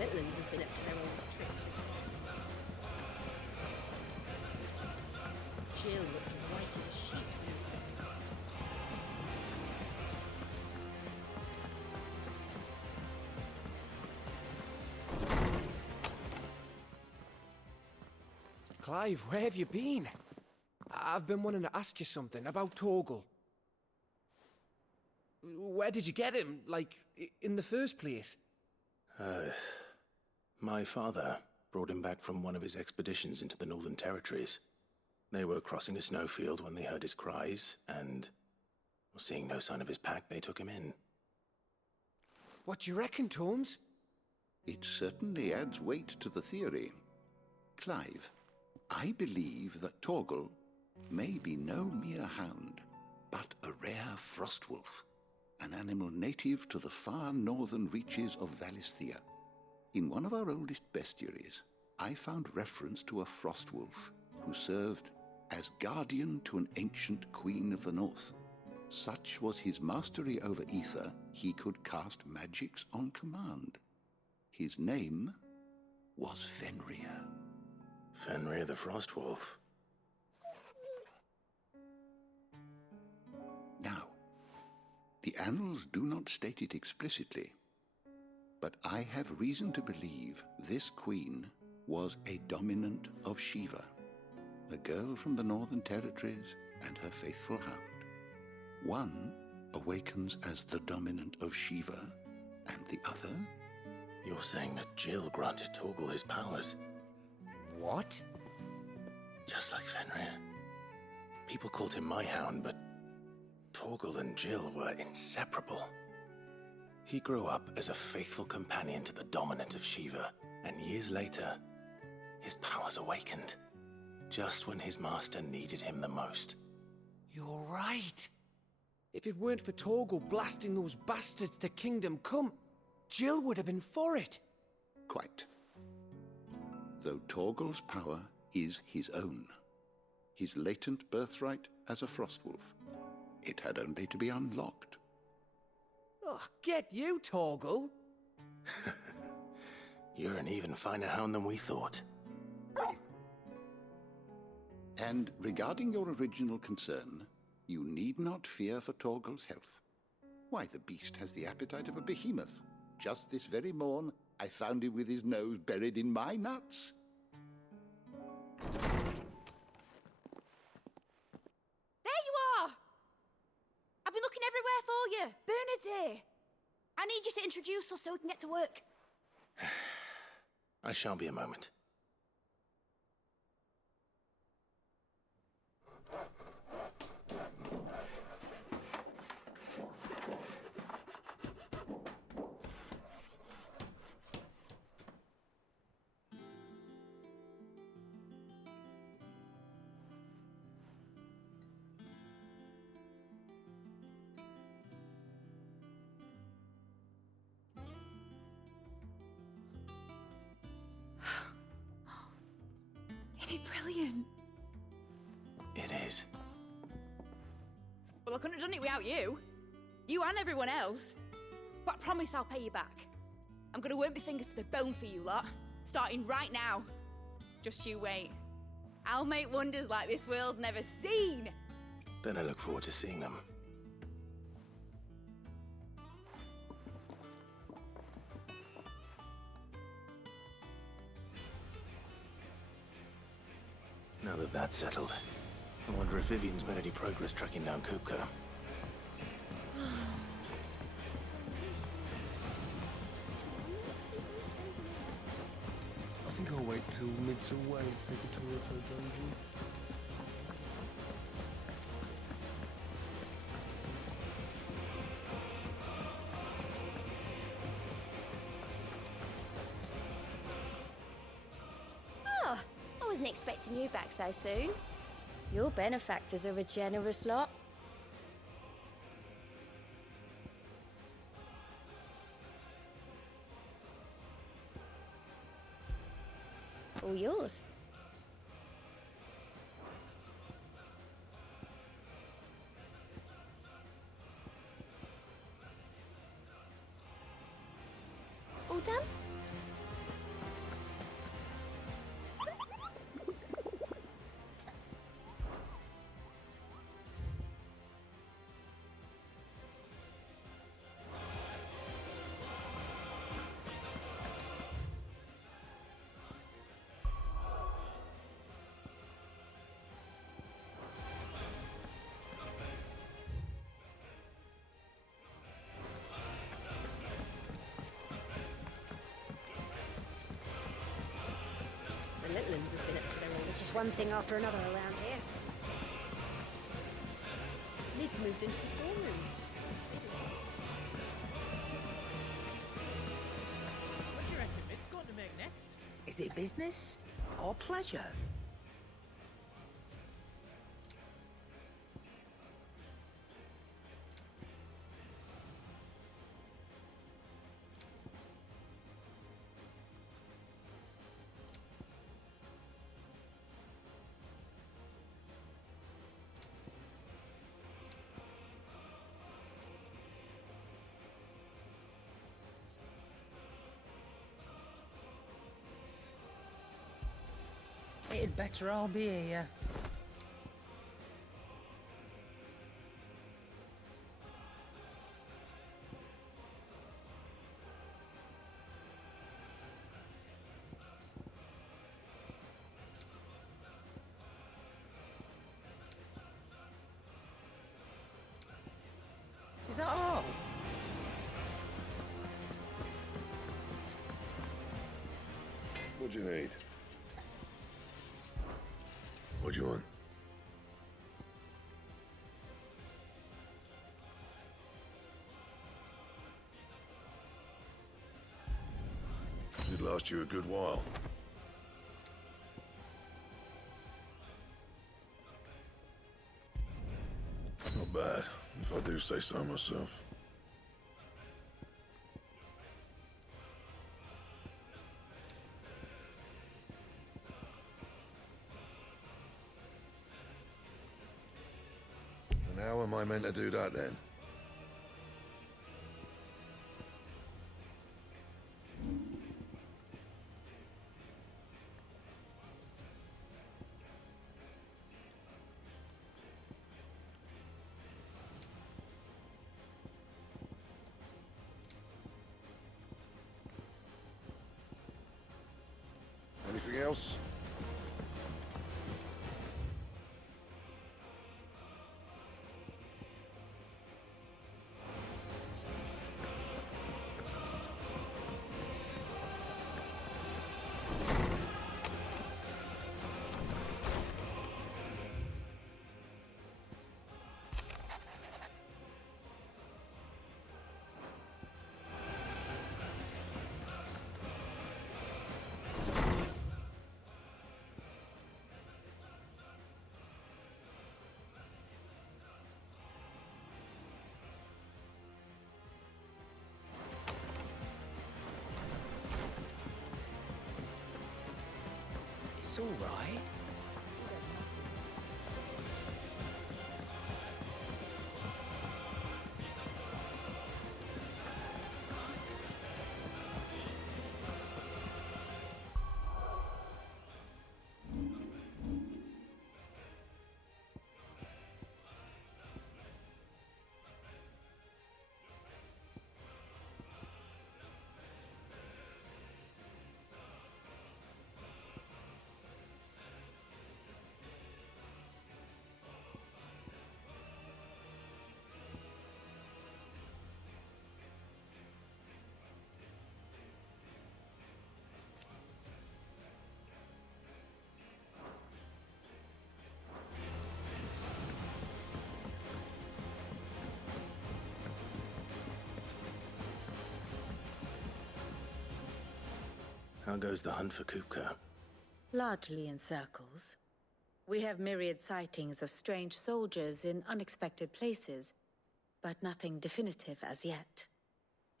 little uns have been up to their old tricks again. Jill looked white as a sheet when he looked at her. Clive, where have you been? I've been wanting to ask you something about Torgal. Where did you get him, like, in the first place? My father brought him back from one of his expeditions into the Northern Territories. They were crossing a snowfield when they heard his cries, and, seeing no sign of his pack, they took him in. What do you reckon, Torms? It certainly adds weight to the theory. Clive, I believe that Torgal may be no mere hound, but a rare frostwolf, an animal native to the far northern reaches of Valisthea. In one of our oldest bestiaries, I found reference to a frostwolf who served as guardian to an ancient queen of the north. Such was his mastery over ether, he could cast magics on command. His name was Fenrir. Fenrir the Frostwolf. Now, the annals do not state it explicitly, but I have reason to believe this queen was a dominant of Shiva, a girl from the Northern Territories and her faithful hound. One awakens as the dominant of Shiva, and the other... You're saying that Jill granted Torgal his powers? What? Just like Fenrir. People called him my hound, but Torgal and Jill were inseparable. He grew up as a faithful companion to the dominant of Shiva, and years later, his powers awakened, just when his master needed him the most. You're right. If it weren't for Torgal blasting those bastards to Kingdom Come, Jill would have been for it. Quite. Though Torgal's power is his own, his latent birthright as a Frostwolf. It had only to be unlocked. Oh, get you, Torgal. You're an even finer hound than we thought. And regarding your original concern, you need not fear for Torgal's health. Why, the beast has the appetite of a behemoth. Just this very morn, I found him with his nose buried in my nuts. There you are! I've been looking everywhere for you. Bernard's here. I need you to introduce us so we can get to work. I shall be a moment. Isn't it brilliant? It is. Well, I couldn't have done it without you. You and everyone else. But I promise I'll pay you back. I'm gonna work my fingers to the bone for you lot, starting right now. Just you wait. I'll make wonders like this world's never seen. Then I look forward to seeing them. Now that that's settled, I wonder if Vivian's made any progress tracking down Kupka. I think I'll wait till mid's away to take a tour of her dungeon. Oh, I wasn't expecting you back so soon. Your benefactors are a generous lot. All yours. All done? It's just one thing after another around here. Lid's moved into the storeroom. What do you reckon Lid's going to make next? Is it business or pleasure? It'd better all be here. Is that all? What do you need? What do you want? It'd last you a good while. Not bad, if I do say so myself. And how am I meant to do that then? Anything else? It's all right. How goes the hunt for Kupka? Largely in circles. We have myriad sightings of strange soldiers in unexpected places, but nothing definitive as yet.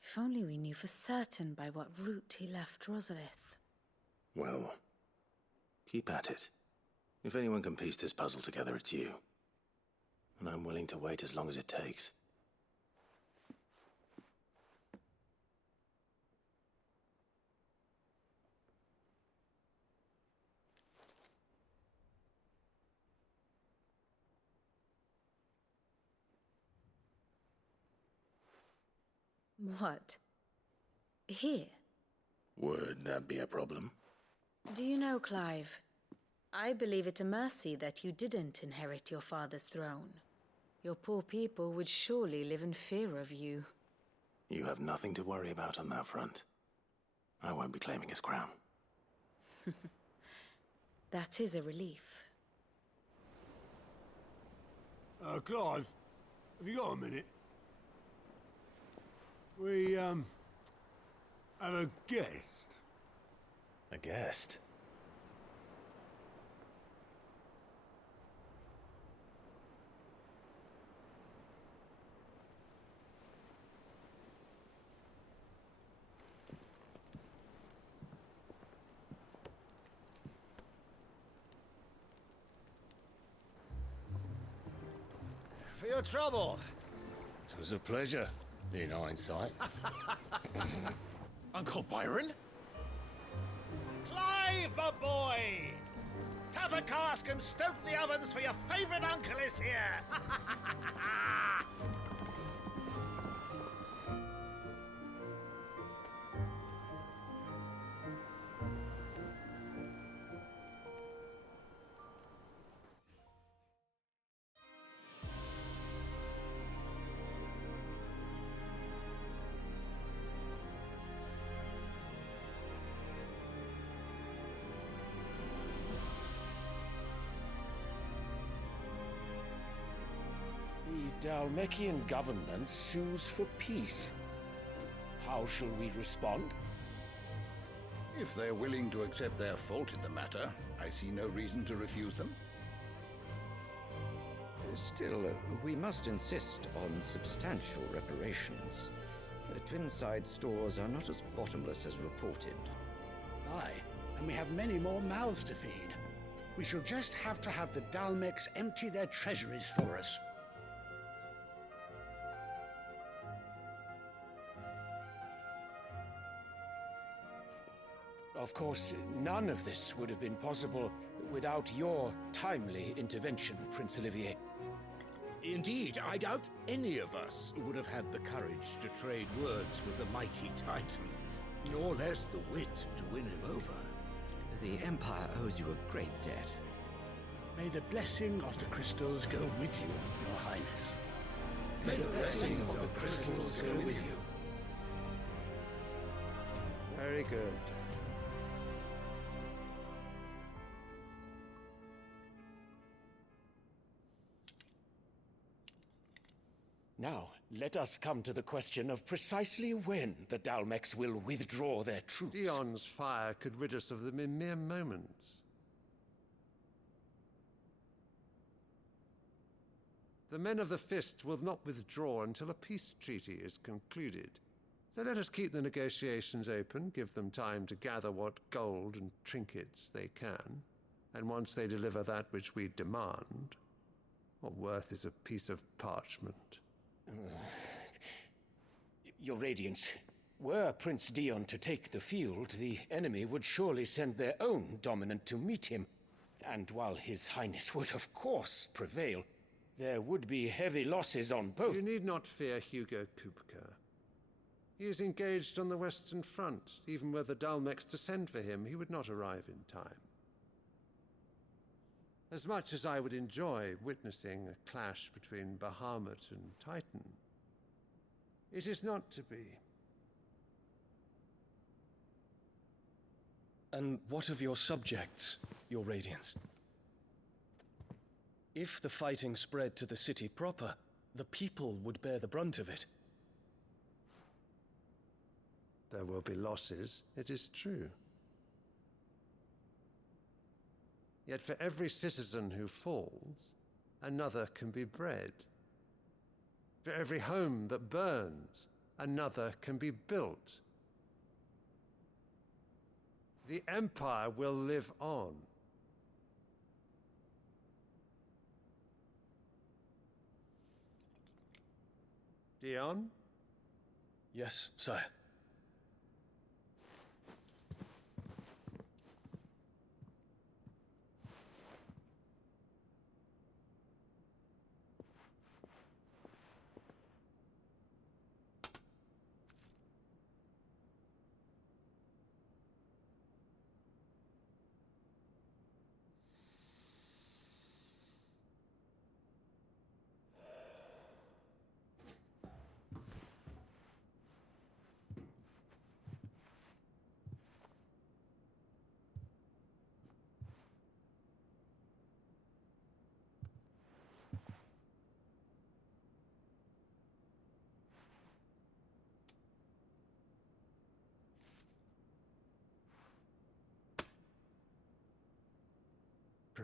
If only we knew for certain by what route he left Rosalith. Well, keep at it. If anyone can piece this puzzle together, it's you. And I'm willing to wait as long as it takes. What? Here? Would that be a problem? Do you know, Clive? I believe it a mercy that you didn't inherit your father's throne. Your poor people would surely live in fear of you. You have nothing to worry about on that front. I won't be claiming his crown. That is a relief. Clive, have you got a minute? We, have a guest. A guest? For your trouble. It was a pleasure, in hindsight. Uncle Byron? Clive, my boy! Tap a cask and stoke the ovens for your favourite uncle is here! The Dalmekian government sues for peace. How shall we respond? If they're willing to accept their fault in the matter, I see no reason to refuse them. Still, we must insist on substantial reparations. The Twinside stores are not as bottomless as reported. Aye, and we have many more mouths to feed. We shall just have to have the Dalmecs empty their treasuries for us. Of course, none of this would have been possible without your timely intervention, Prince Olivier. Indeed, I doubt any of us would have had the courage to trade words with the mighty Titan, nor less the wit to win him over. The Empire owes you a great debt. May the blessing of the crystals go with you, Your Highness. May the blessing of the crystals go with you. Very good. Now, let us come to the question of precisely when the Dalmecs will withdraw their troops. Dion's fire could rid us of them in mere moments. The men of the Fist will not withdraw until a peace treaty is concluded. So let us keep the negotiations open, give them time to gather what gold and trinkets they can, and once they deliver that which we demand, what worth is a piece of parchment? Your Radiance, were Prince Dion to take the field, the enemy would surely send their own dominant to meet him. And while His Highness would of course prevail, there would be heavy losses on both. You need not fear Hugo Kupka. He is engaged on the Western Front. Even were the Dalmecs to send for him, he would not arrive in time. As much as I would enjoy witnessing a clash between Bahamut and Titan, it is not to be. And what of your subjects, Your Radiance? If the fighting spread to the city proper, the people would bear the brunt of it. There will be losses, it is true. Yet for every citizen who falls, another can be bred. For every home that burns, another can be built. The Empire will live on. Dion? Yes, sire.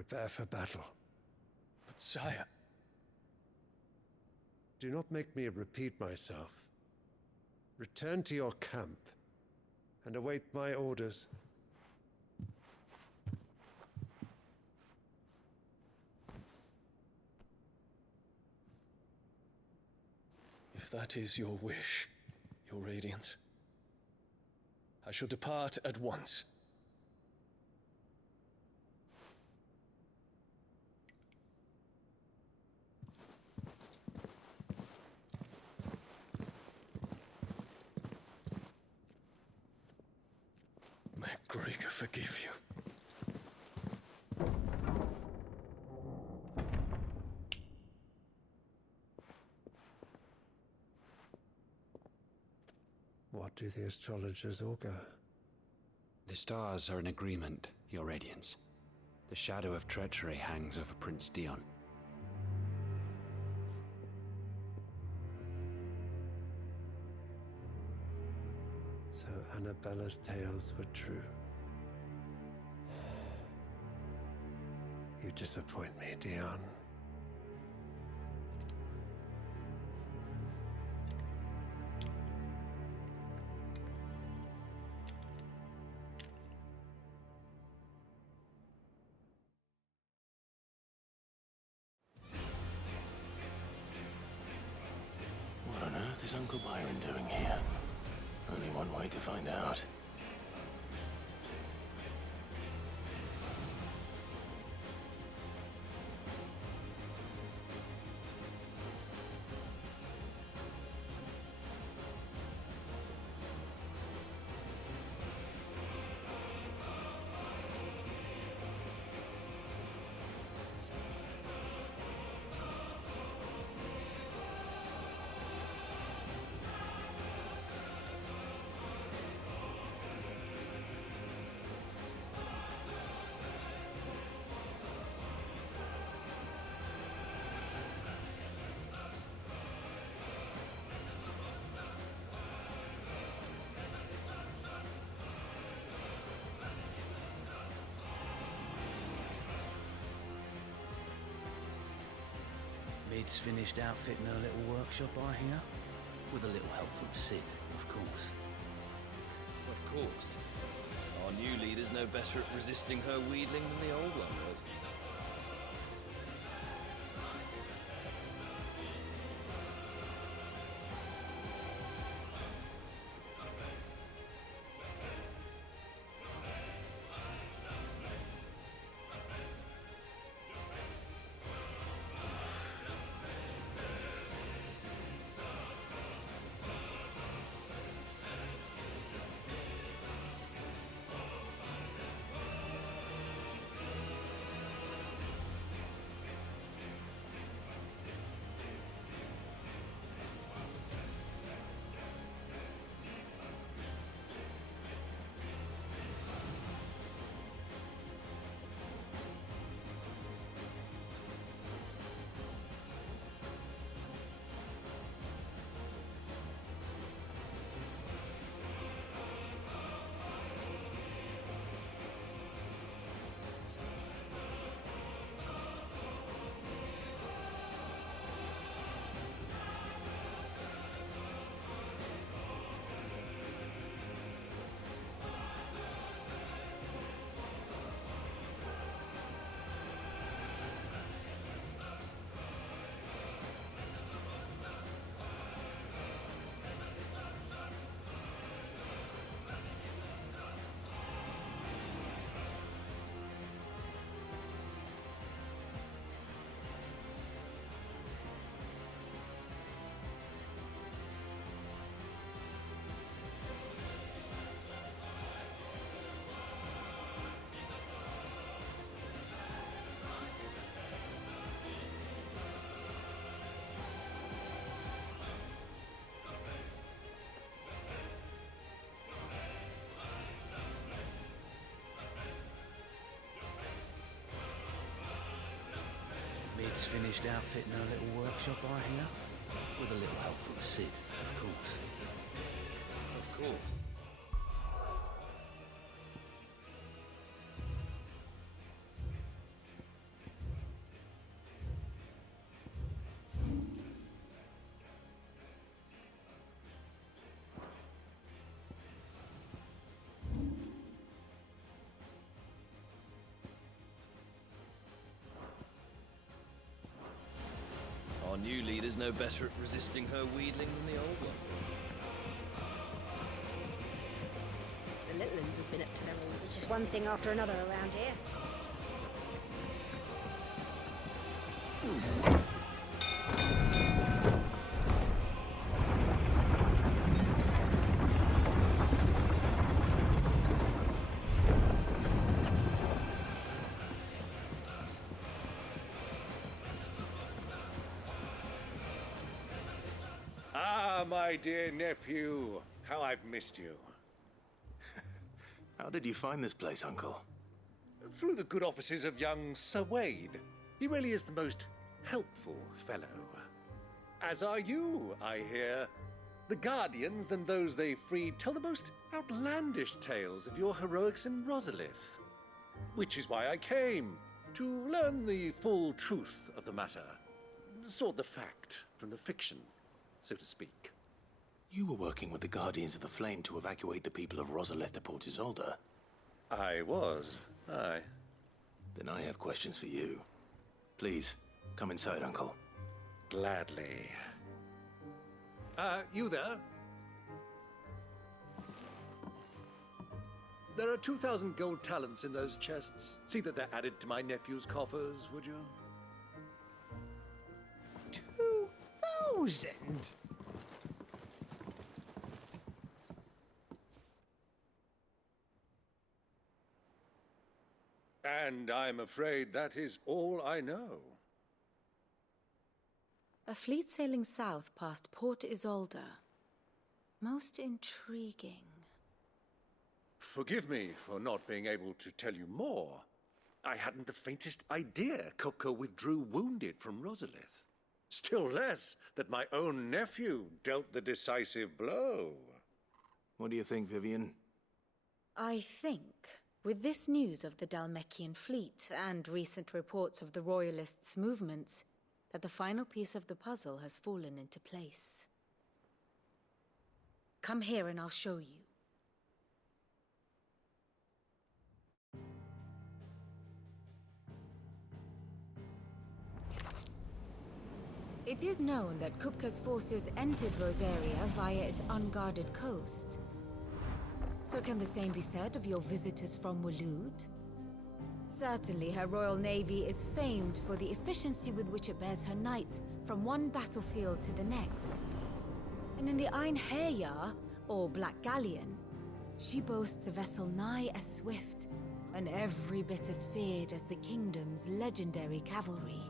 Prepare for battle. But sire... Do not make me repeat myself. Return to your camp and await my orders. If that is your wish, Your Radiance, I shall depart at once. May Gregor forgive you. What do the astrologers augur? The stars are in agreement, Your Radiance. The shadow of treachery hangs over Prince Dion. So Annabella's tales were true. You disappoint me, Dion. What on earth is Uncle Byron doing here? Only one way to find out. Mid's finished outfitting her little workshop, I hear. With a little help from Cid, of course. Of course. Our new leader's no better at resisting her wheedling than the old one would. Mid's finished outfitting her little workshop, I hear. With a little help from Cid, of course. Of course. new leader's no better at resisting her wheedling than the old one. The little ones have been up to their own. It's just one thing after another around here. Ah, my dear nephew. How I've missed you. How did you find this place, Uncle? Through the good offices of young Sir Wade. He really is the most helpful fellow. As are you, I hear. The Guardians and those they freed tell the most outlandish tales of your heroics in Rosalith. Which is why I came, to learn the full truth of the matter. Sort the fact from the fiction, so to speak. You were working with the Guardians of the Flame to evacuate the people of Rosalith to Port Isolde. I was, aye. Then I have questions for you. Please, come inside, Uncle. Gladly. You there? There are 2,000 gold talents in those chests. See that they're added to my nephew's coffers, would you? 2,000? And I'm afraid that is all I know. A fleet sailing south past Port Isolde. Most intriguing. Forgive me for not being able to tell you more. I hadn't the faintest idea Kupka withdrew wounded from Rosalith. Still less that my own nephew dealt the decisive blow. What do you think, Vivian? I think, with this news of the Dhalmekian fleet and recent reports of the Royalists' movements, that the final piece of the puzzle has fallen into place. Come here and I'll show you. It is known that Kupka's forces entered Rosaria via its unguarded coast. So can the same be said of your visitors from Waloed? Certainly her Royal Navy is famed for the efficiency with which it bears her knights from one battlefield to the next. And in the Einherjar, or Black Galleon, she boasts a vessel nigh as swift and every bit as feared as the kingdom's legendary cavalry.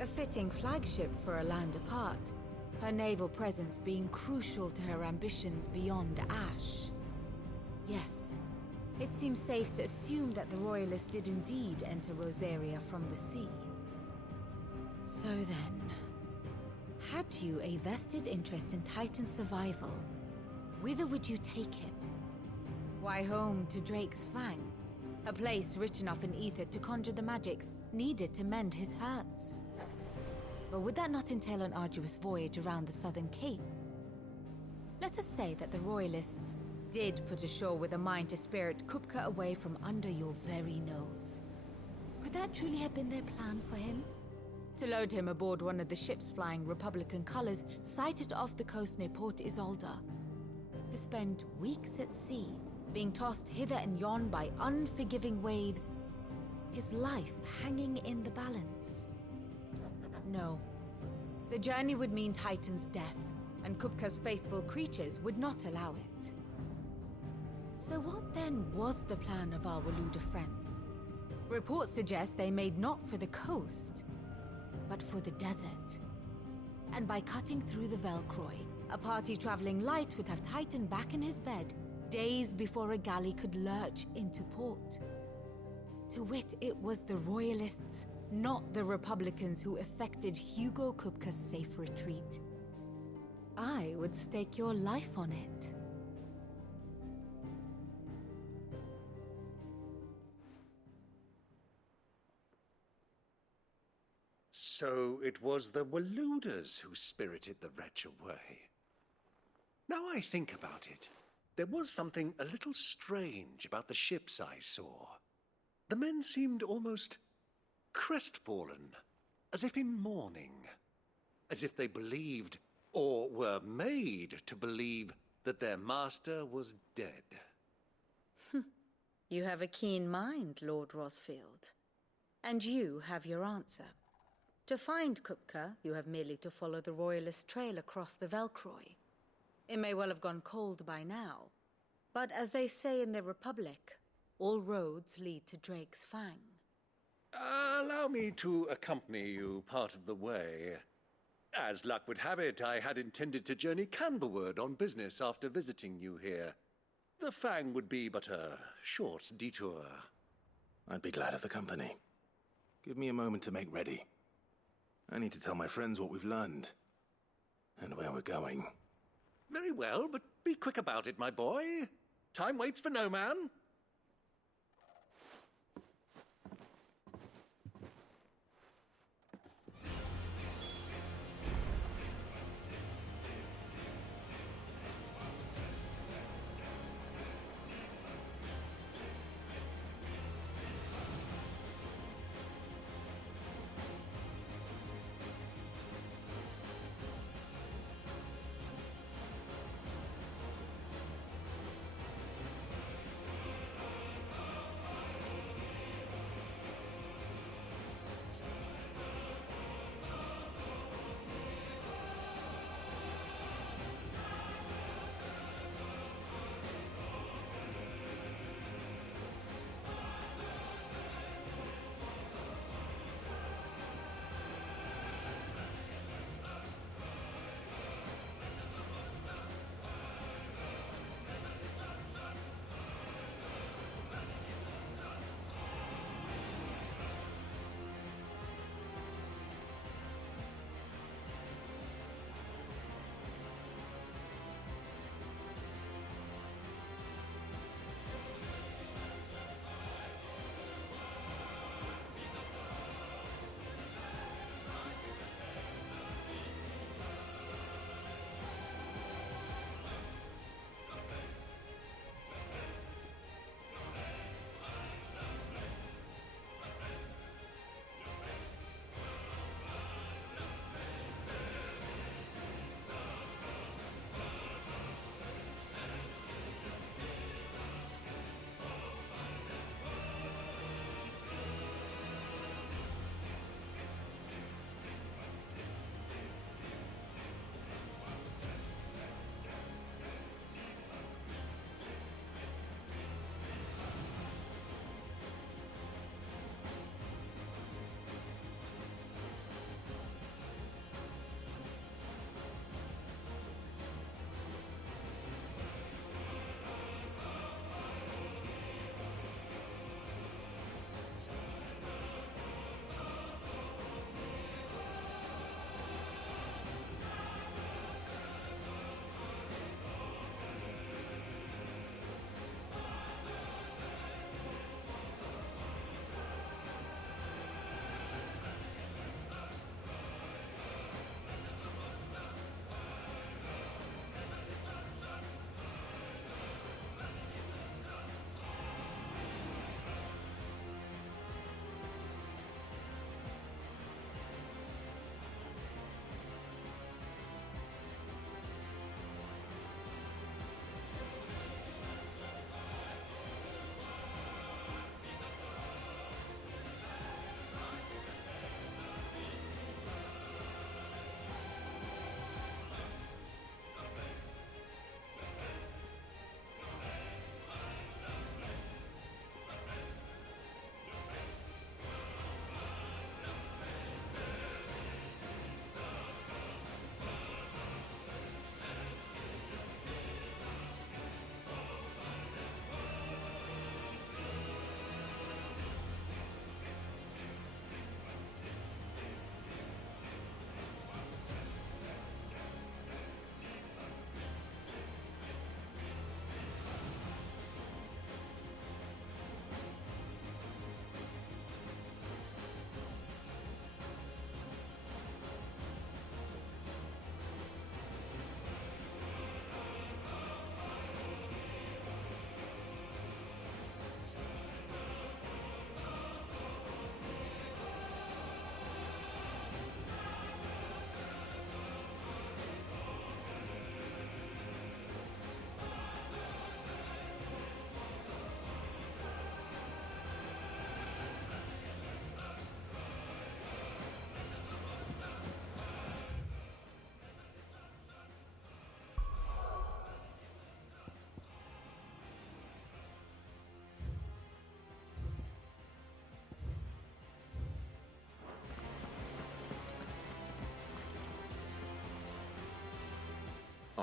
A fitting flagship for a land apart, her naval presence being crucial to her ambitions beyond Ash. Yes, it seems safe to assume that the Royalists did indeed enter Rosaria from the sea. So then, had you a vested interest in Titan's survival, whither would you take him? Why, home to Drake's Fang, a place rich enough in ether to conjure the magics needed to mend his hurts. But would that not entail an arduous voyage around the southern cape? Let us say that the Royalists did put ashore with a mind to spirit Kupka away from under your very nose. Could that truly have been their plan for him? To load him aboard one of the ships flying Republican colors sighted off the coast near Port Isolde. To spend weeks at sea, being tossed hither and yon by unforgiving waves, his life hanging in the balance. No. The journey would mean Titan's death, and Kupka's faithful creatures would not allow it. So what then was the plan of our Waloed friends? Reports suggest they made not for the coast, but for the desert. And by cutting through the Velcroy, a party traveling light would have Titan back in his bed days before a galley could lurch into port. To wit, it was the Royalists, not the Republicans, who effected Hugo Kupka's safe retreat. I would stake your life on it. So it was the Waloeders who spirited the wretch away. Now I think about it, there was something a little strange about the ships I saw. The men seemed almost crestfallen, as if in mourning. as if they believed, or were made to believe, that their master was dead. You have a keen mind, Lord Rosfield. And you have your answer. To find Kupka, you have merely to follow the Royalist trail across the Velcroy. It may well have gone cold by now, but as they say in the Republic, all roads lead to Drake's Fang. Allow me to accompany you part of the way. As luck would have it, I had intended to journey Canverward on business after visiting you here. The Fang would be but a short detour. I'd be glad of the company. Give me a moment to make ready. I need to tell my friends what we've learned. And where we're going. Very well, but be quick about it, my boy. Time waits for no man.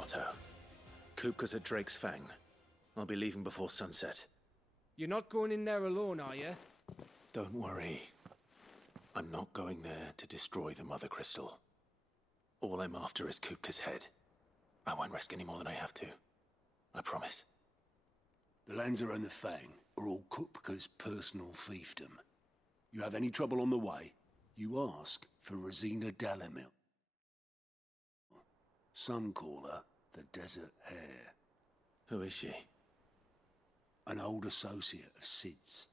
Otto. Kupka's at Drake's Fang. I'll be leaving before sunset. You're not going in there alone, are you? Don't worry. I'm not going there to destroy the Mother Crystal. All I'm after is Kupka's head. I won't risk any more than I have to. I promise. The Lanza and the Fang are all Kupka's personal fiefdom. You have any trouble on the way, you ask for Rosina Dalamil. Some call her the Desert Hare. Who is she? An old associate of Sid's,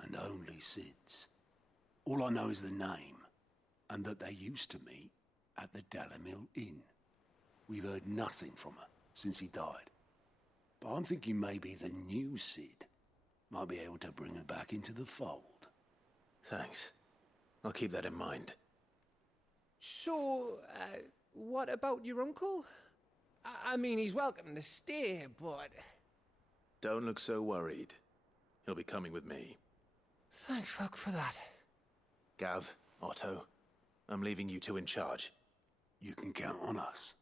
and only Sid's. All I know is the name, and that they used to meet at the Dalamil Inn. We've heard nothing from her since he died. But I'm thinking maybe the new Sid might be able to bring her back into the fold. Thanks. I'll keep that in mind. So, what about your uncle? I mean, he's welcome to stay, but... Don't look so worried. He'll be coming with me. Thank fuck for that. Gav, Otto, I'm leaving you two in charge. You can count on us.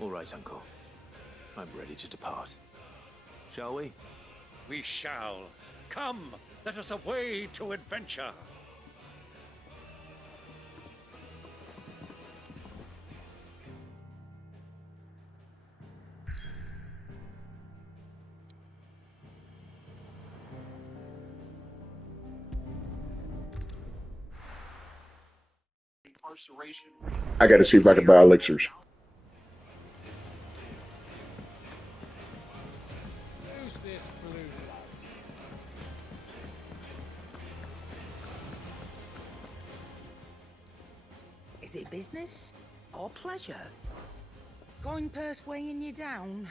All right, Uncle. I'm ready to depart. Shall we? We shall. Come, let us away to adventure. I gotta see if I can buy elixirs. Who's this blue? Is it business or pleasure? Going purse weighing you down?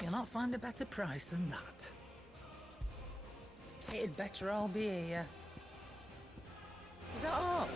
You'll not find a better price than that. It'd better all be here. Is that all?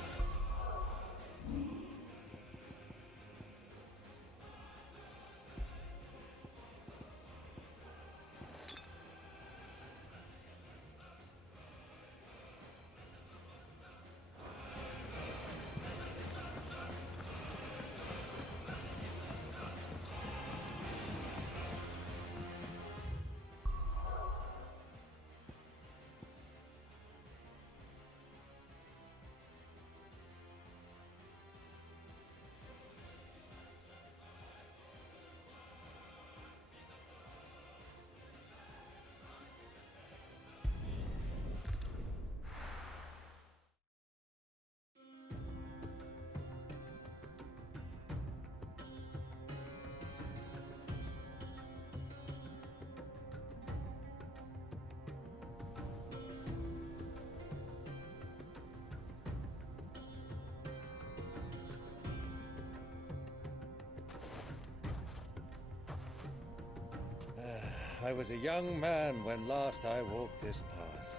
I was a young man when last I walked this path.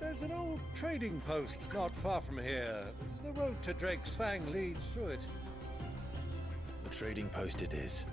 There's an old trading post not far from here. The road to Drake's Fang leads through it. The trading post it is.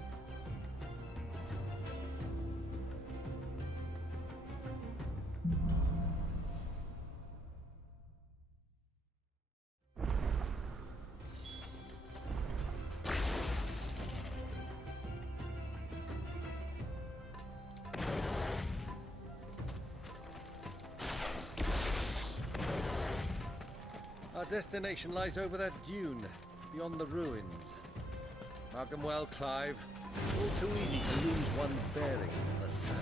Our destination lies over that dune, beyond the ruins. Mark them well, Clive. It's all too easy to lose one's bearings in the sand.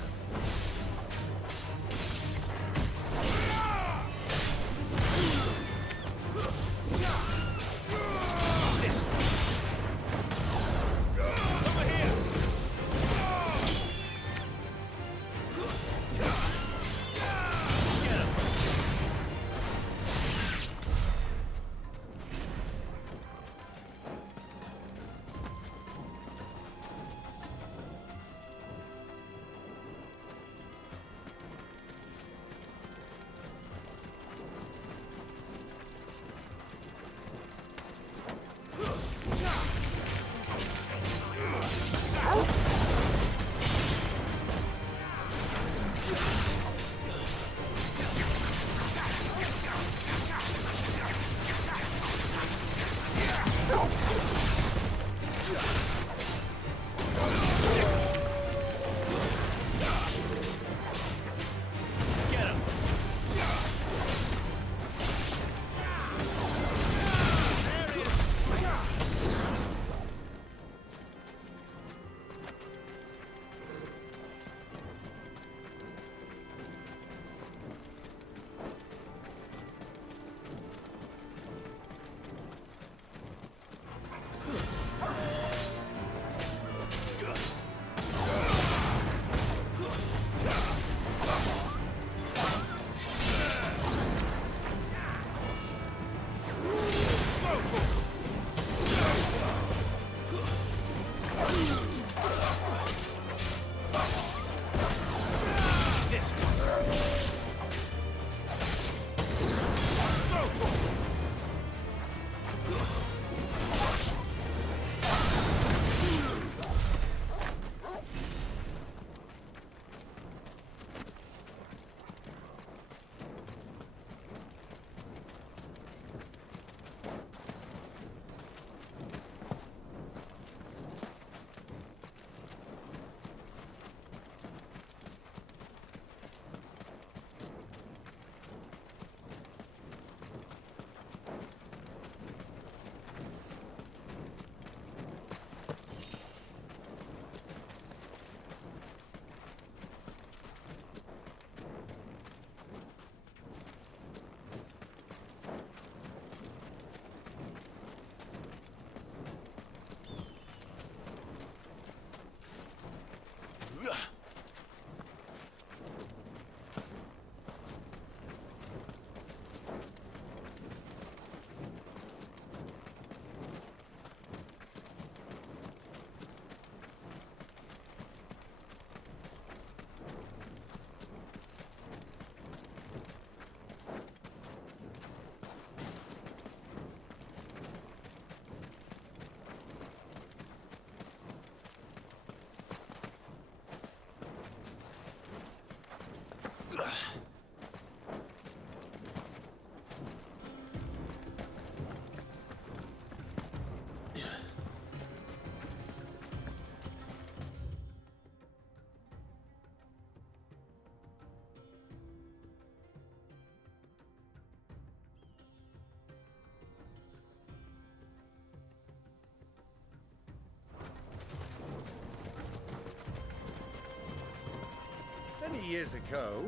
Many years ago,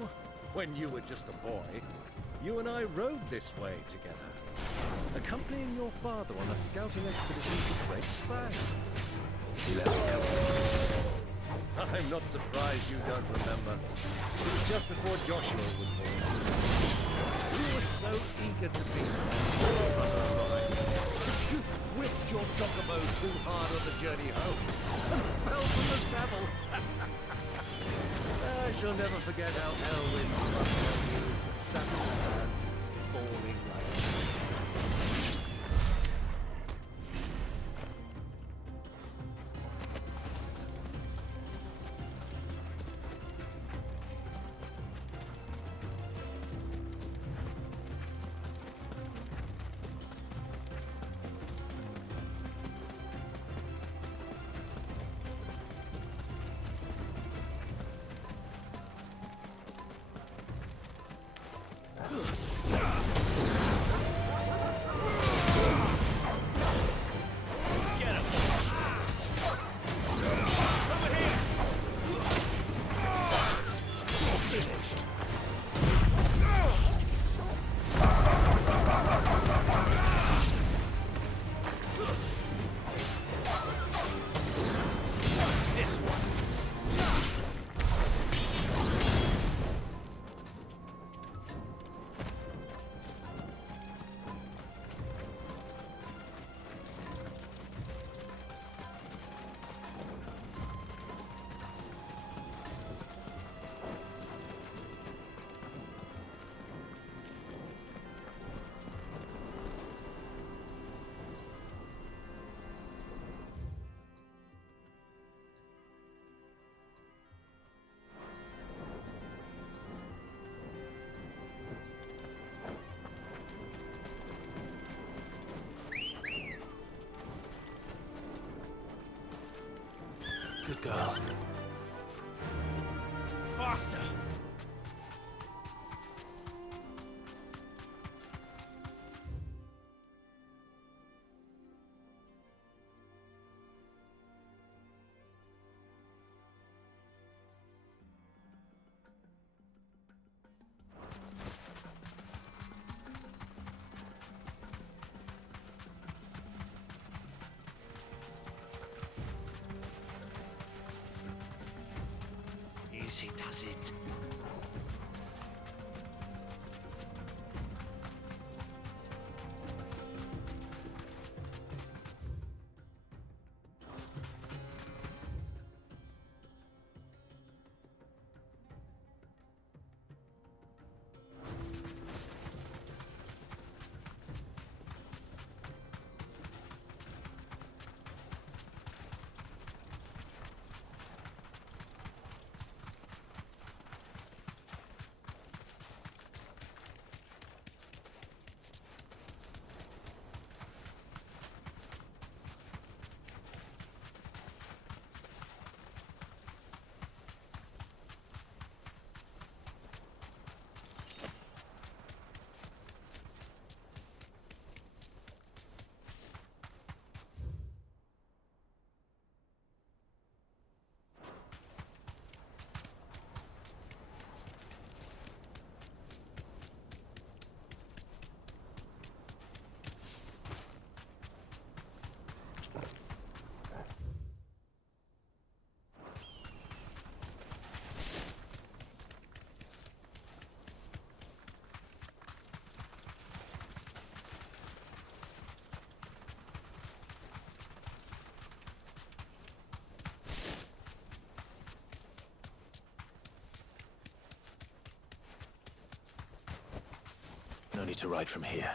when you were just a boy, you and I rode this way together, accompanying your father on a scouting expedition to Great Spang. He let me come. I'm not surprised you don't remember. It was just before Joshua was born. We were so eager to be there, brother and I. You whipped your chocobo too hard on the journey home and fell from the saddle. I shall never forget how Elwyn must have used a sat in the sand, bawling like a baby. Good girl. Faster! Easy does it. No need to ride from here.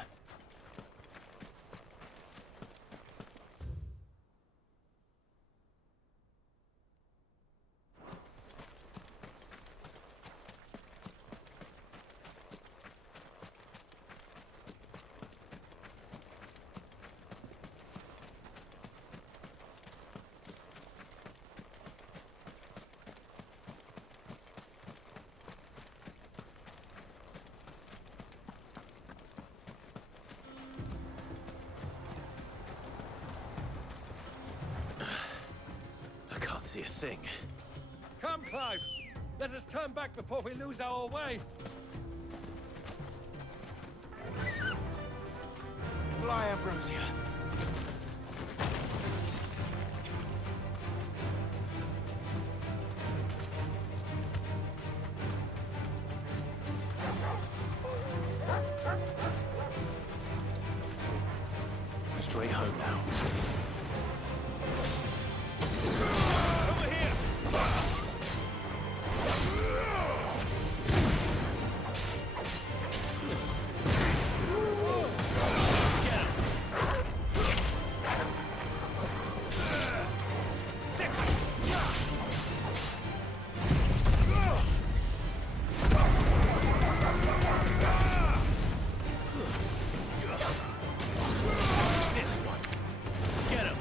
See a thing. Come, Clive! Let us turn back before we lose our way. Fly, Ambrosia. Straight home now. Over here! This one. Get him.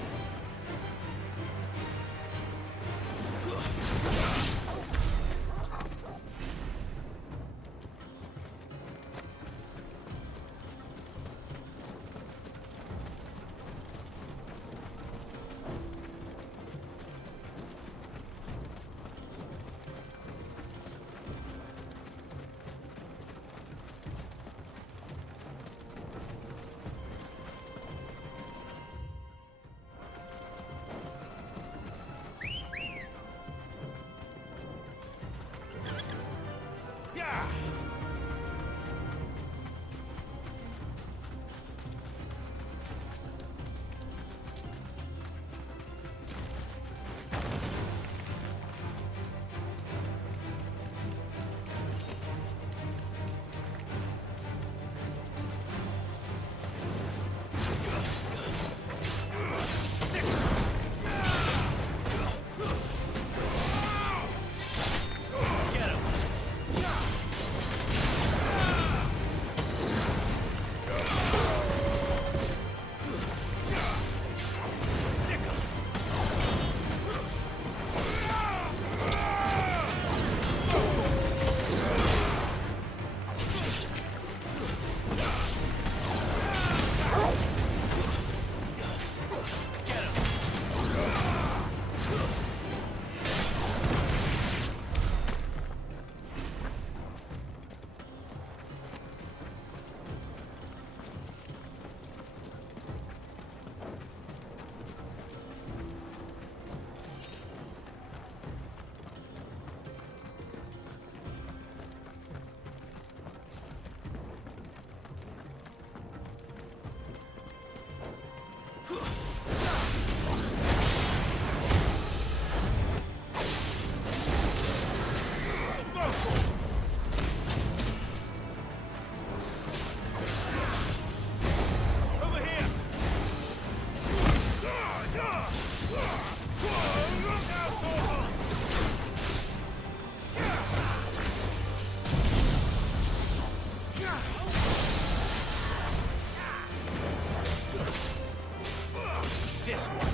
This one.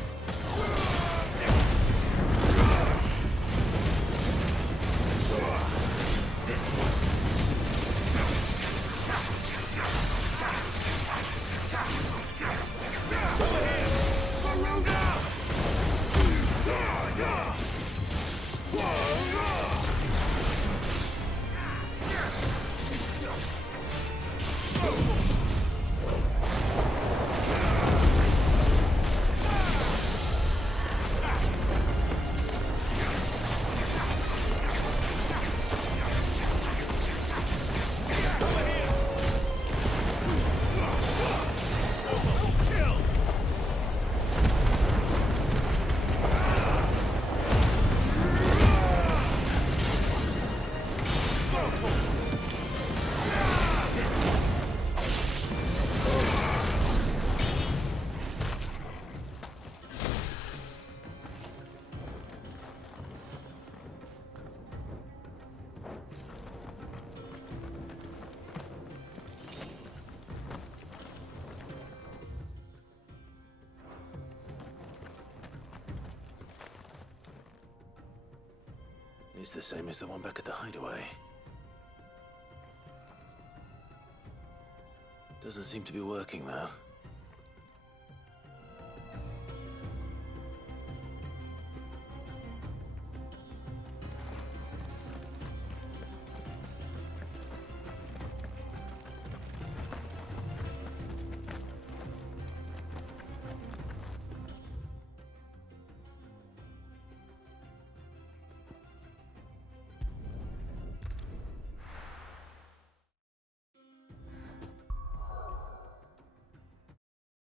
It's the same as the one back at the hideaway. Doesn't seem to be working, though.